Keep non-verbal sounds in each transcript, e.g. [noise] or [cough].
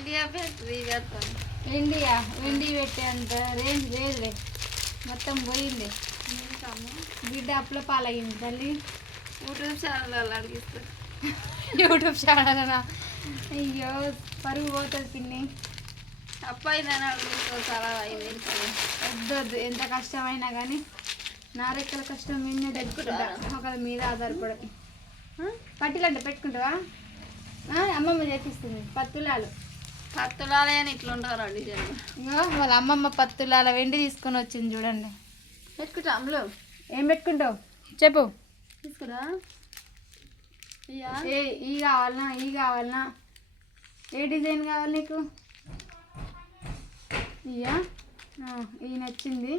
India వెండియా? వెండి పెట్టే అంత రేంజ్ లేదులే. మొత్తం పోయింది. బిడ్డ అప్పుల పాలయ్యింది తల్లి. యూట్యూబ్ ఛానల్ అడిగిస్తారు యూట్యూబ్ ఛానల్? అయ్యో పరుగు పోతుంది పిన్ని. నేను అడుగుతా చాలా అయింది వద్దు వద్దు ఎంత కష్టమైనా కానీ నా రెక్కల కష్టం మీద పెట్టుకుంటా ఒకరి మీద ఆధారపడదు పట్టిలు అంటే పెట్టుకుంటావా? అమ్మమ్మ చేపిస్తుంది పత్తులాలు. పత్తులాలే అని ఇట్లా ఉంటారండి వాళ్ళ అమ్మమ్మ పత్తులాల వెండి తీసుకొని వచ్చింది చూడండి. పెట్టుకుంటా అమ్ములు. ఏం పెట్టుకుంటావు? చెప్పు. తీసుకురా. ఏ ఈ కావాలనా ఈ కావాలనా? ఏ డిజైన్ కావాలి నీకు? ఇయ్యా. ఈ నచ్చింది.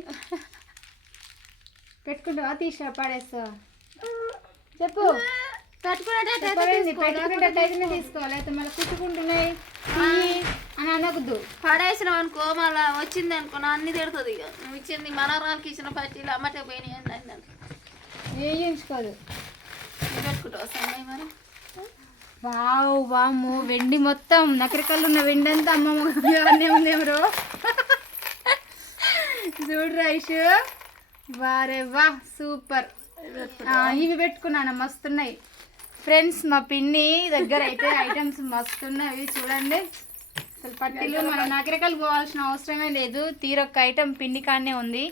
పెట్టుకుంటావా? తీసా పడేస్తావా? చెప్పు? పెట్టుకునేటట్టయితేనే తీసుకోవాలి అయితే మళ్ళీ కుట్టుకుంటున్నాయి. అని అనొద్దు పడేసినాం అనుకో మళ్ళీ వచ్చింది అనుకో నా అన్ని తిడుతుంది ఇక. నువ్వు ఇచ్చింది మనవరాలకి ఇచ్చిన పట్టీలు అమ్మటే పోయినాయి అని పెట్టుకుంటావు సన్నయ్య మరి? వావ్ వాము వెండి మొత్తం. నకరికల్లు ఉన్న వెండి అంతా అమ్మమ్మ అవన్నీ ఉందేమరో చూడు రైష్. వారే వా సూపర్. ఇవి పెట్టుకున్నాను మస్తున్నాయి ఫ్రెండ్స్ మా పిన్ని దగ్గర అయితే ఐటమ్స్ మస్తున్నాయి చూడండి. అసలు పట్టీలు మన నగరికలు పోవాల్సిన అవసరమే లేదు. తీరొక్క ఐటమ్ పిండి కాడనే ఉంది.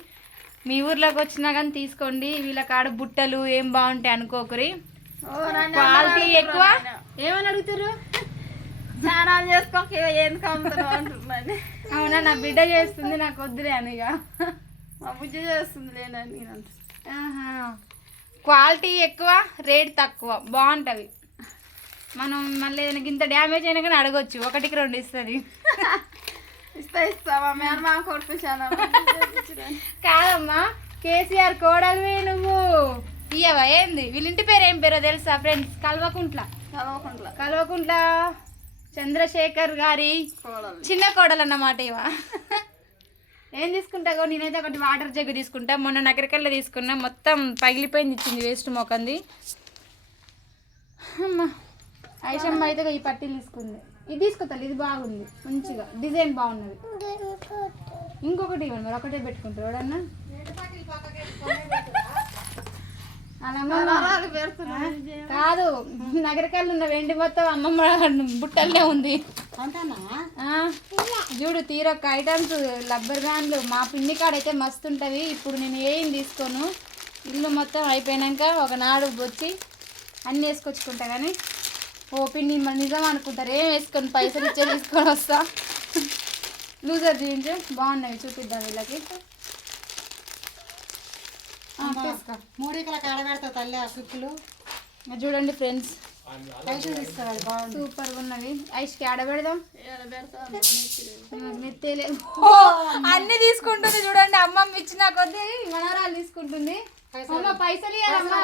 మీ ఊర్లోకి వచ్చినా కానీ తీసుకోండి. వీళ్ళ కాడ బుట్టలు ఏం బాగుంటాయి అనుకోకరి. క్వాలిటీ ఎక్కువ? ఏమని అడుగుతారు స్నానాలు చేసుకోక ఎందుకు అమ్ముతున్నావు అంటున్నాను అవునా నా బిడ్డ చేస్తుంది నాకు వద్దులే అని ఇక మా బుజ్జ చేస్తుంది లేనని నేను. క్వాలిటీ ఎక్కువ రేట్ తక్కువ. బాగుంటుంది మనం మళ్ళీ ఏదైనా ఇంత డ్యామేజ్ అయినా కానీ అడగొచ్చు. ఒకటికి రెండు ఇస్తుంది. ఇస్తా ఇస్తావా కాదమ్మా కేసీఆర్ కోడలివే నువ్వు. ఇయ్యవా ఏంది? వీళ్ళ ఇంటి పేరు ఏం పేరో తెలుసా ఫ్రెండ్స్? కల్వకుంట్ల. చదవకుండా కల్వకుంట్ల చంద్రశేఖర్ గారి చిన్న కోడలు అన్నమాట ఇవా. ఏం తీసుకుంటాగో? నేనైతే ఒకటి వాటర్ జగ్గు తీసుకుంటా. మొన్న నగరికల్లా తీసుకున్నా. మొత్తం పగిలిపోయింది ఇచ్చింది వేస్ట్ మొకంది. అమ్మా. ఐషమ్మ అయితే ఈ పట్టీలు తీసుకుంది. ఇది తీసుకొతాలి ఇది బాగుంది. మంచిగా. డిజైన్ బాగున్నది. ఇంకొకటి ఇవ్వండి మరి. ఒకటే పెట్టుకుంటారు ఎవడన్నా కాదు. నగరికల్లు ఉన్న వెండి మొత్తం అమ్మమ్మ బుట్టల్నే ఉంది. చూడు తీరొక్క ఐటమ్స్ రబ్బర్ బ్యాండ్లు మా పిన్ని కాడైతే మస్తు ఉంటుంది. ఇప్పుడు నేను ఏం తీసుకోను? ఇల్లు మొత్తం అయిపోయినాక ఒకనాడు వచ్చి అన్నీ వేసుకొచ్చుకుంటా కానీ ఓ పిన్ని నిజం అనుకుంటారు. ఏం వేసుకొని పైసలు ఇచ్చే తీసుకొని వస్తా? లూజర్ జీన్స్ బాగున్నాయి చూపిద్దాం వీళ్ళకి. తీసుకో. మూడికల కాడబెడతా తల్లి ఆ చూడండి ఫ్రెండ్స్ సూపర్గా ఉన్నవి ఐస్కి ఆడబెడదాం మెత్తలే. అన్ని తీసుకుంటుంది చూడండి అమ్మమ్మ ఇచ్చిన కొద్దీ మనవరాలు తీసుకుంటుంది. అమ్మ పైసలు ఇవ్వాలమ్మా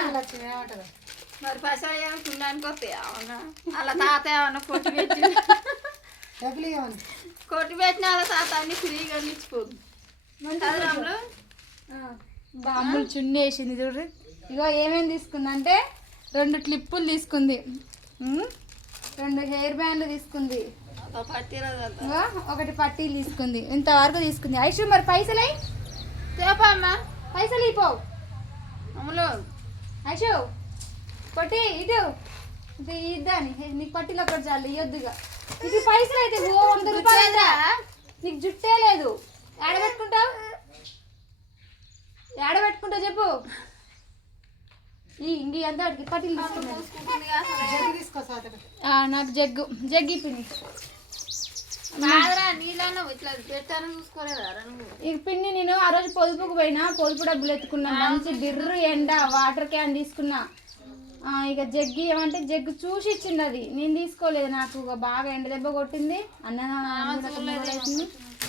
మరి పైసలు ఏమనుకున్నానికి వస్తాయి అవునా అలా తాత ఏమన్నా కొట్టి పెట్టి కొట్టి పెట్టిన వాళ్ళ తాత అన్ని ఫ్రీగా ఇచ్చిపోదు. బాంబులు చున్నీ వేసింది చూడ్రి ఇగో ఏమేమి తీసుకుందంటే రెండు క్లిప్పులు తీసుకుంది. రెండు హెయిర్ బ్యాండ్లు తీసుకుంది. ఒకటి పట్టీలు తీసుకుంది. ఇంతవరకు తీసుకుంది. ఐషు మరి పైసలై చెప్పమ్మా పైసలు ఇపో అమ్ములు. ఐషు కొట్టి ఇటు. ఇది ఇద్దాని. నీకు పట్టీలు ఒకటి చాలు ఇవ్వద్దుగా ఇది పైసలు అయితే ఓ వంద రూపాయలు నీకు జుట్టే లేదు. ఏడ పెట్టుకుంటావు ఏడ పెట్టుకుంటావు చెప్పు. ఈ ఇంగి అంతా వాడికి పట్టీలు తీసుకున్నాను నాకు జగ్గు జగ్గి పిన్ని ఈ పిన్ని నేను ఆ రోజు పొదుపుకు పోయినా పొదుపు డబ్బులు ఎత్తుకున్నా మంచి బిర్రు ఎండ వాటర్ క్యాన్ తీసుకున్నా. ఆ, ఇక జగ్గి ఏమంటే జగ్గు చూసి ఇచ్చింది అది. నేను తీసుకోలేదు నాకు బాగా ఎండ దెబ్బ కొట్టింది అన్న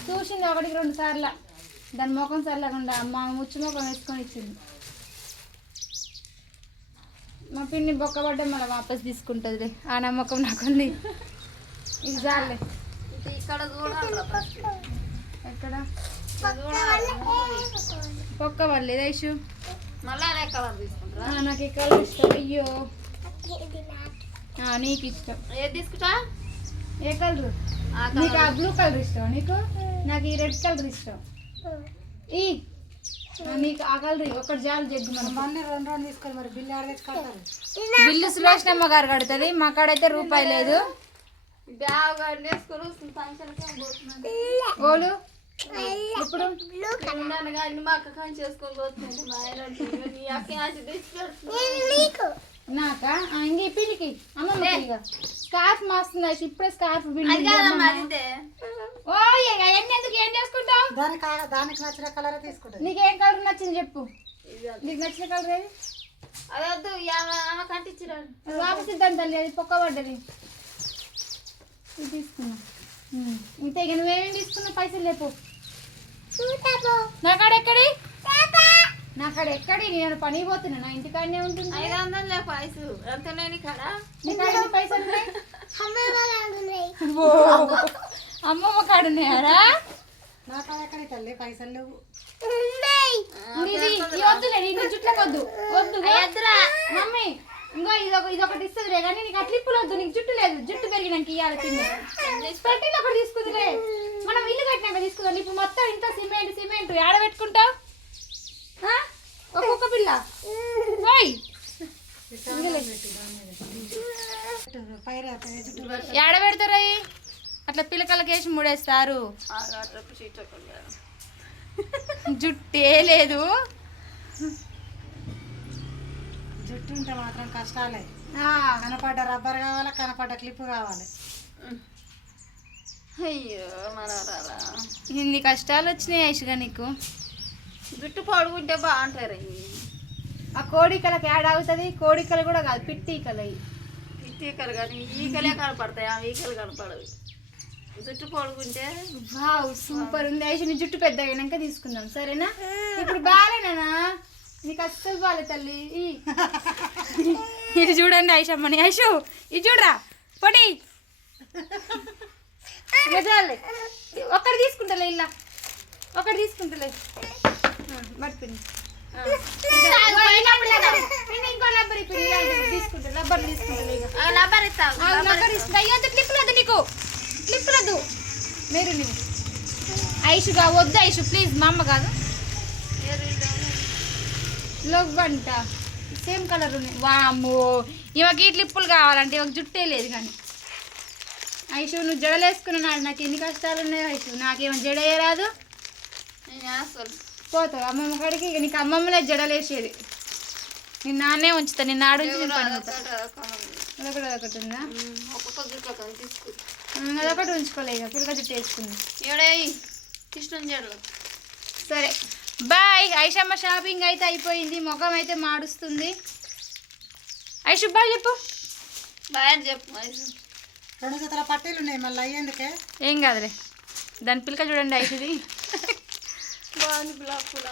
చూసింది ఒకటికి రెండు సార్లు. దాని ముఖం చల్లకుండా మా ముచ్చు ముఖం వేసుకొని ఇచ్చింది. మా పిన్ని బొక్కబడ్డ మళ్ళీ వాపస్ తీసుకుంటుంది ఆ నమ్మకం నాకుంది. ఇది చాలే. ఇక్కడ ఎక్కడ? పొక్క కలర్ తీసుకుంటారా? ఆ, నాకు ఇక్కడ ఇష్టం. అయ్యో. నీకు ఇష్టం. ఏది తీసుకుంటా? ఏ కలర్? నీకు ఆ బ్లూ కలర్ ఇష్టం నీకు? నాకు ఈ రెడ్ కలర్ ఇష్టం. ఈ నీకు ఆ కలర్ ఒకటి జాలు జగ్గు మనం మళ్ళీ రెండు రెండు తీసుకొని మరి బిల్లు ఆడ తెచ్చి కడతారు బిల్లు సులోచనమ్మ గారు కడుతుంది మా కాడైతే రూపాయి లేదు. బ్యాగ్ వేసుకొని ఫంక్షన్కి పోతున్నాను ఓలు ఇప్పుడు? ఉన్నాను కానీ మా అక్క కానీ చేసుకొని నాకా? ఇంక ఈ పిల్లికి అమ్మమ్మ స్కార్ఫ్ మాస్తుంది ఐషు, ఇప్పుడే స్కార్ఫ్ ఓ ఇక ఎందుకు ఏం చేసుకుంటావు? దానికి దానికి నచ్చిన కలర్ తీసుకుంటుంది. నీకు ఏం కలర్ నచ్చింది చెప్పు. నీకు నచ్చిన కలర్ ఏది? అది వద్దు ఈ ఆమె ఆమె కంటించిరాడు అది వాపస్ ఇద్దాం తల్లి అది పొక్క పడ్డది. ఇది తీసుకున్నా. ఇంతే ఇక నువ్వేమేమి తీసుకున్నావు? పైసలు లేపు. నా కాడ ఎక్కడి? నా కాడ ఎక్కడి? నేను పని పోతున్నా. నా ఇంటికాడనే ఉంటుంది. ఐదు వందలు లేపు ఐసు ఎంత నేను కాడ పైసలు అమ్మమ్మ కాడ ఉన్నాయారా నా కాడ ఎక్కడ తల్లి పైసలు లేవు. ఇది ఇది వద్దులే నీ జుట్లకు వద్దు. వద్దు. అయ్యద్దురా మమ్మీ ఇంకో ఇదొక ఇదొకటి ఇస్తుందిలే కానీ నీకు ఆ క్లిప్పులు వద్దు. నీకు జుట్టు లేదు. జుట్టు పెరిగినాక ఇవ్వాలి తిండి పెట్టిన ఒకటి తీసుకుందిలే. మనం ఇల్లు కట్టినాక తీసుకుందాం. ఇప్పుడు మొత్తం ఇంత సిమెంట్ సిమెంట్ ఏడ పెట్టుకుంటావు? ఒక్కొక్క పిల్ల? పెడతారు అయ్యి? అట్లా పిల్లకలకి వేసి ముడేస్తారు. జుట్టే లేదు. జుట్టు ఉంటే మాత్రం కష్టాలే. కనపడ్డ రబ్బర్ కావాలి కనపడ్డ క్లిప్ కావాలి. అయ్యో ఇన్ని కష్టాలు వచ్చినాయి ఐషుగా నీకు? జుట్టు పొడుగుంటే బాగుంటారు. ఆ కోడికలకి ఏడ అవుతుంది కోడికలు కూడా కాదు పిట్టికలు అవి ఈకలు కానీ ఈకలే కనపడతాయి ఆ ఈకలు కనపడవు. జుట్టు పొడుగుంటే వావ్ సూపర్ ఉంది. ఐషు నీ జుట్టు పెద్ద అయినాక తీసుకుందాం సరేనా? ఇప్పుడు బాగాలేనా నీకు అస్సలు బాగాలే తల్లి. ఈ. ఇది చూడండి ఐషమ్మని ఐషు ఇది చూడరా? పొడి [laughs] ఒక్కటి తీసుకుంటలే ఇలా. ఒకటి తీసుకుంటలే. పట్టుకుని మీరు ఐషుగా వద్దు ఐషు ప్లీజ్ మా అమ్మ కాదు. లవ్వంట. సేమ్ కలర్ ఉన్నాయి. వామ్మో. ఇవకి ఈ క్లిప్పులు కావాలంటే ఇవకి జుట్టే లేదు కానీ. ఐషు నువ్వు జడలేసుకున్నాడు నాకు ఎన్ని కష్టాలు ఉన్నాయో ఐషు. నాకేమో జడ రాదు పోతావు. అమ్మమ్మ కాడికి ఇక నీకు అమ్మమ్మలే జడలేసేది. నేను నాన్నే ఉంచుతా. నిన్న నేను పోతా అదొకటి అదొకటి ఉందా? అదొకటి ఉంచుకోలే ఇక. పిల్లక జుట్టు వేసుకుంది. సరే. బాయ్. ఐషమ్మ షాపింగ్ అయితే అయిపోయింది. ముఖం అయితే మాడుస్తుంది. ఐషు బాయ్ చెప్పు. బాయ్ అని చెప్పు రెండు జతల పట్టీలు ఉన్నాయి. మళ్ళీ అయ్యేందుకే? ఏం కాదులే. దాని పిల్లక చూడండి ఐషుది. [laughs] బాగుంది బ్లాక్ కూడా